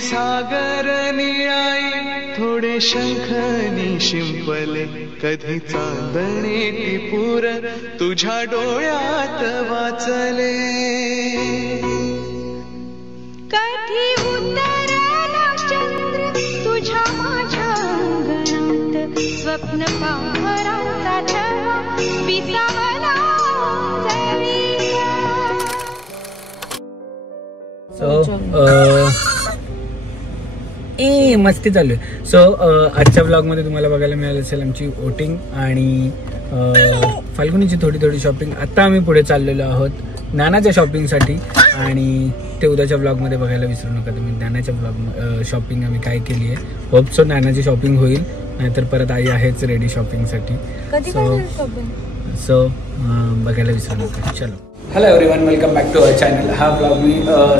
सागर निळाई थोडे शंखनी शिंपले कधी चांदणे टिपूर तुझ्या डोळ्यात वाचले कधी उतरला चंद्र तुझ्या माझ्या अंगणात स्वप्न पांघराचा छळा विसावला मस्ती चालू आहे. सो आजच्या ब्लॉग मध्ये तुम्हाला बघायला मिळालं असेल आमची वोटिंग आणि फाल्गुनीची थोडी शॉपिंग. आता आम्ही पुढे चाललेलो आहोत नानाच्या शॉपिंगसाठी आणि ते उद्याच्या ब्लॉग मध्ये बघायला विसरू नका तुम्ही. नानाच्या ब्लॉग शॉपिंग आम्ही काय केली आहे. होप सो नानाची शॉपिंग होईल, नाहीतर परत आई आहेच रेडी शॉपिंगसाठी. सो बघायला विसरू नका. चलो, hello everyone, welcome back to our channel. हा ब्लॉग मी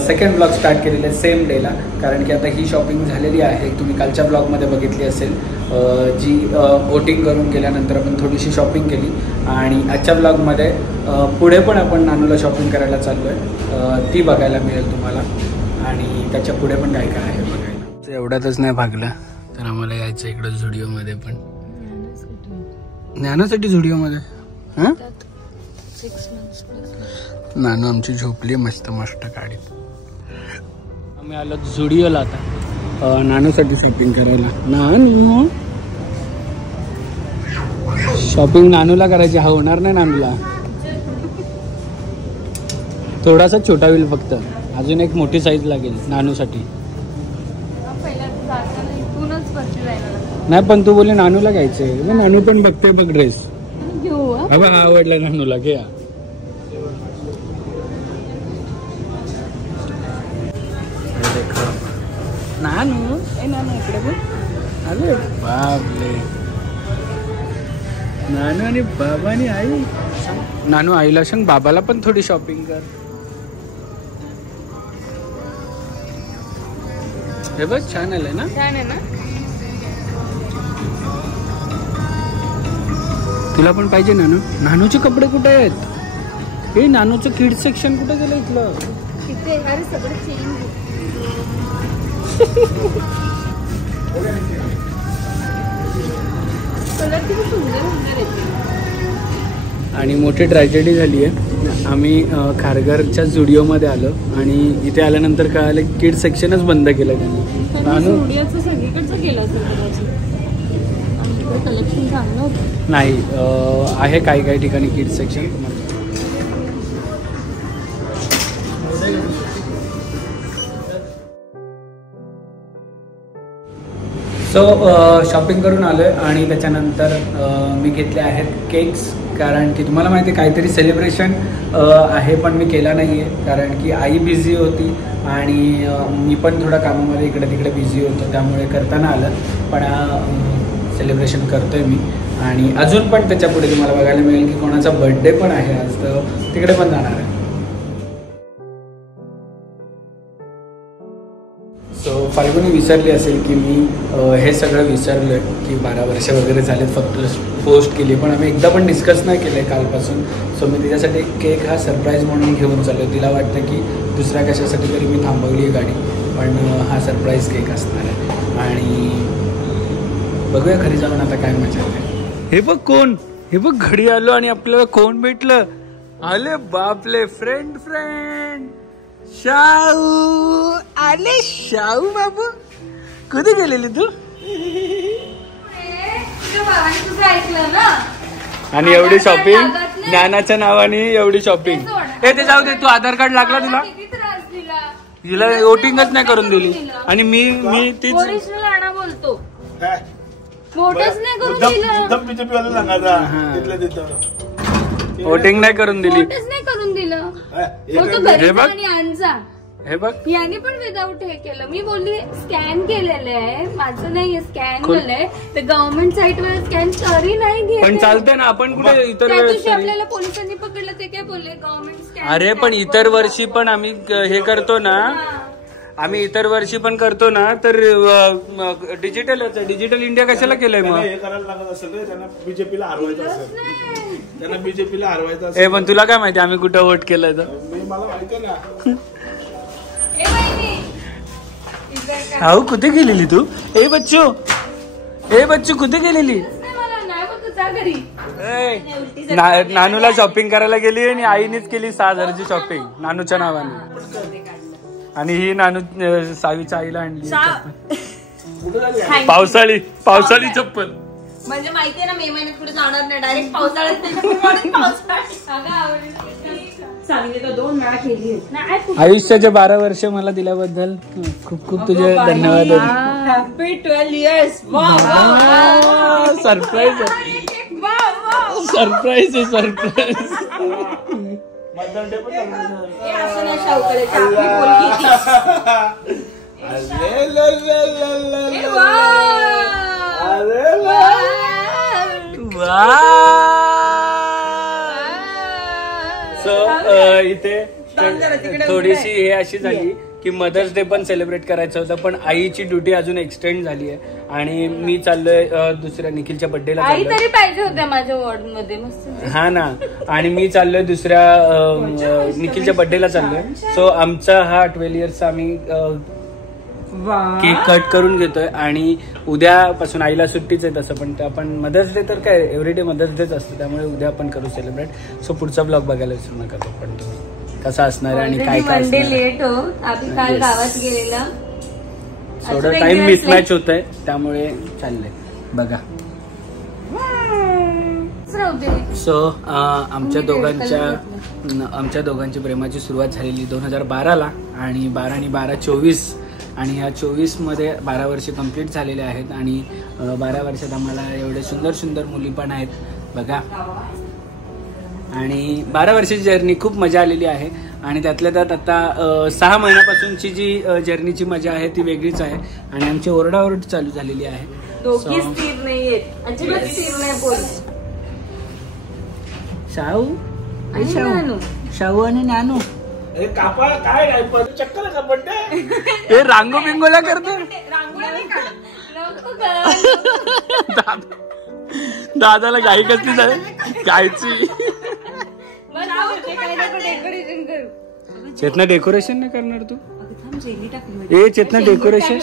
सेकंड ब्लॉग स्टार्ट केलेला आहे सेम डेला, कारण की आता ही शॉपिंग झालेली आहे. तुम्ही कालच्या ब्लॉगमध्ये बघितली असेल जी वोटिंग करून केल्यानंतर आपण थोडीशी शॉपिंग केली आणि आजच्या ब्लॉगमध्ये पुढे पण आपण नानूला शॉपिंग करायला चाललो आहे. ती बघायला मिळेल तुम्हाला आणि त्याच्या पुढे पण काय काय आहे बघायला. एवढ्यातच नाही भागलं तर आम्हाला यायचं इकडं झुडिओमध्ये पण. ज्ञानासाठी झुडिओमध्ये हां नानू आमची झोपली मस्त गाडीत. आम्ही आलो झुडिओला आता नानूसाठी शॉपिंग करायला. नानू शॉपिंग नानूला करायची, हा होणार नाही नानूला. थोडासा छोटा होईल फक्त, अजून एक मोठी साईज लागेल नानूसाठी. नाही पण तू बोलले नानूला घ्यायचंय. नानू पण बघते बघ ड्रेस. आवडला नानूला, घे. नानू नानू इकडे बघ. अरे बापले, नानू आणि बाबा आणि आई. नानू आईला सांग बाबाला पण थोडी शॉपिंग कर. हे बघ छान आलंय ना. छान आहे ना. तुला पण पाहिजे नानू. नानूचे कपडे कुठे आहेत? हे नानूचं किड्स सेक्शन कुठे गेलं इथलं? तिथे अरे सगळं चेंज. आणि मोठी ट्रॅजेडी झाली आहे. आम्ही खारघरच्या झुडिओमध्ये आलो आणि इथे आल्यानंतर कळालं किड सेक्शनच बंद केलं त्यांनी. नानू सगळीकडचं केलं कलेक्शन चांगलं होतं. नाही आहे काही ठिकाणी किड सेक्शन. सो शॉपिंग करून आलो आहे आणि त्याच्यानंतर मी घेतले आहेत केक्स, कारण की तुम्हाला माहिती आहे काहीतरी सेलिब्रेशन आहे पण मी केला नाही आहे, कारण की आई बिझी होती आणि मी पण थोडा कामामध्ये इकडे तिकडे बिझी होतो, त्यामुळे करता नाही आलं. पण सेलिब्रेशन करतो आहे मी आणि अजून पण त्याच्यापुढे तुम्हाला बघायला मिळेल की कोणाचा बर्थडे पण आहे आज, तर तिकडे पण जाणार आहे. सो फाल्गुनी विसरली असेल की मी हे सगळं विसरलो आहे की 12 वर्ष वगैरे झालेत, फक्त पोस्ट केली पण आम्ही एकदा पण डिस्कस नाही केलं आहे कालपासून. सो मी तिच्यासाठी केक हा सरप्राईज म्हणून घेऊन चाललो आहे. तिला वाटतं की दुसऱ्या कशासाठी तरी मी थांबवली आहे गाडी, पण हा सरप्राईज केक असणार आहे आणि बघूया घरी जाऊन आता काय मजा आहे. हे बघ कोण, हे बघ घडी आलो आणि आपल्याला कोण भेटलं. आले बापले, फ्रेंड शाहू आले. शाहू बाबू कधी गेलेली तू? आणि एवढी शॉपिंग ज्ञानाच्या नावाने, एवढी शॉपिंग. हे ते जाऊ दे, तू आधार कार्ड लागला तुला? तिला वोटिंगच नाही करून दिली आणि मी तीच बोलतो वोटच नाही करून वोटिंग नाही करून दिली. हे बघ याने पण विदाऊट हे केलं. मी बोलली स्कॅन केलेलं आहे, माझं नाही स्कॅन केलंय, तर गव्हर्नमेंट साईट वर स्कॅन तरी नाही घेत. पण चालतंय ना, आपण कुठे इतर आपल्याला पोलिसांनी पकडलं ते काय बोलले गव्हर्नमेंट स्कॅन. अरे पण इतर वर्षी पण आम्ही हे करतो ना, आम्ही इतर वर्षी पण करतो ना, तर डिजिटल इंडिया कशाला केलंय मग? हे करायला लागत असेल रे, त्यांना बीजेपीला हरवायचं असेल, त्यांना बीजेपीला हरवायचं असेल. हे पण तुला काय माहिती आम्ही कुठं वोट केलंय तर? मला माहिती ना. हाऊ कुठे गेलेली तू? ए बच्चू कुठे गेलेली? नानूला शॉपिंग करायला गेली आणि आईनेच केली 6,000ची शॉपिंग नानूच्या नावाने. आणि ही नानू सावीच्या आईला आणली पावसाळी चप्पल. म्हणजे माहितीये ना, मे महिन्यात कुठे जाणार नाही, डायरेक्ट पावसाळ्यात. आयुष्याचे 12 वर्ष मला दिल्याबद्दल खूप खूप तुझे धन्यवाद. Happy 12 years. सरप्राईज इथे थोडीशी हे अशी झाली की मदर्स डे पण सेलिब्रेट करायचं होतं, पण आईची ड्युटी अजून एक्सटेंड झाली आहे आणि मी चाललोय दुसऱ्या निखिलच्या बर्थडेला. आई तरी पाहिजे होत्या माझ्या वॉर्ड मध्ये मस्त. हा ना, आणि मी चाललोय दुसऱ्या निखिलच्या बर्थडेला चाललोय. सो आमचा हा 12 इयर्सचा आम्ही केक कट करून घेतोय आणि उद्यापासून आईला सुट्टीच आहे तसं, पण आपण मदर्स डे तर काय एव्हरीडे मदर्स डेच असतो, त्यामुळे उद्या आपण करू सेलिब्रेट. सो पुढचा ब्लॉग बघायला विसरू नका. तो पण कसा असणार आहे आणि काय काय असणार. लेट हो, आम्ही काल गावात गेलेला, थोडं टाइम मिसमॅच होत आहे, त्यामुळे चाललंय बघा. सो आमच्या दोघांची प्रेमाची सुरुवात झालेली 2012ला आणि 12 आणि 12 24 आणि ह्या 24 मध्ये 12 वर्ष कंप्लीट झालेले आहेत आणि 12 वर्षात आम्हाला एवढे सुंदर सुंदर मुली पण आहेत बघा. आणि 12 वर्षाची जर्नी खूप मजा आलेली आहे आणि त्यातल्या त्यात आता 6 महिन्यापासूनची जी जर्नीची मजा आहे ती वेगळीच आहे आणि आमची ओरडाओरड चालू झालेली आहे. दोघी स्थिर नाहीयेत, अजिबात स्थिर नाही बोल. शाहू आणि नानू कापा काय डायपर चक्कर का बड्डे हे रांगो बिंगोला करतो. दादाला गाई कसली गायची चेतना डेकोरेशन नाही करणार तू? ए चेतना डेकोरेशन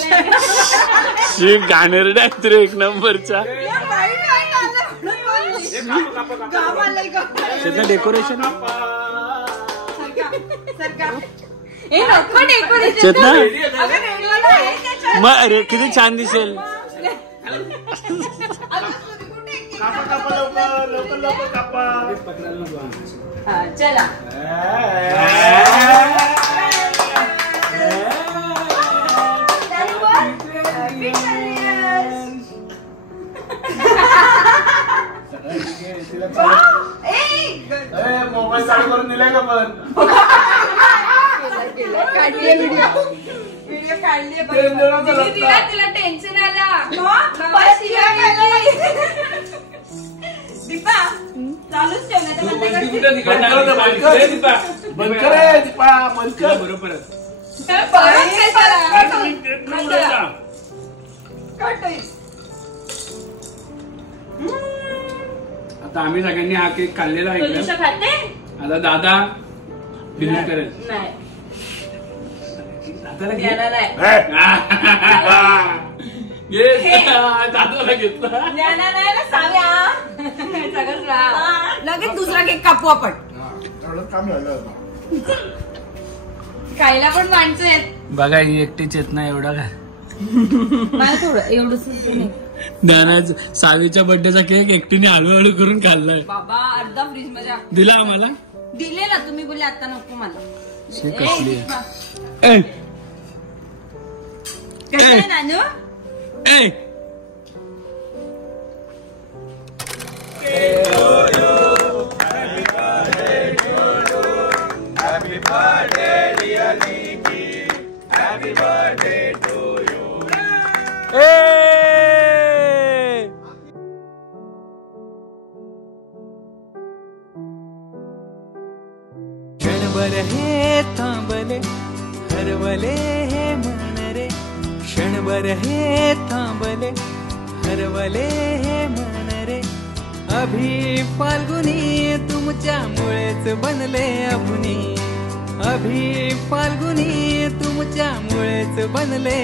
गाणेर डायरेक्टर एक नंबरचा. चेतना डेकोरेशन चेतना मग अरे किती छान दिसेल. चला मोबाईल चालू करून दिलाय का पण? व्हिडिओ काढली तिला टेन्शन आला. दीपा चालूच ठेवण्यात बरोबर. आता आम्ही सगळ्यांनी हा केक खाल्लेला आहे. आता दादा डिलीट करेल. दादाला घेतला लगेच दुसरा केक कापू आपण. खायला पण माणसं आहेत बघा. ही एकटी चेतना एवढा काय थोडं एवढं ज्ञानाच सावीच्या बर्थडेचा केक एकटीने हळूहळू करून खाल्लाय बाबा. अर्धा फ्रीज मध्ये दिला आम्हाला. दिले ना तुम्ही, बोलले आता नको मला. कसली नानू क्षणभर हे थांबले हरवले हे मन रे, क्षणभर हे थांबले हरवले हे मन रे. अभि फाल्गुनी तुमच्यामुळेच बनले अभुनी, अभि फाल्गुनी तुमच्यामुळेच तेच बनले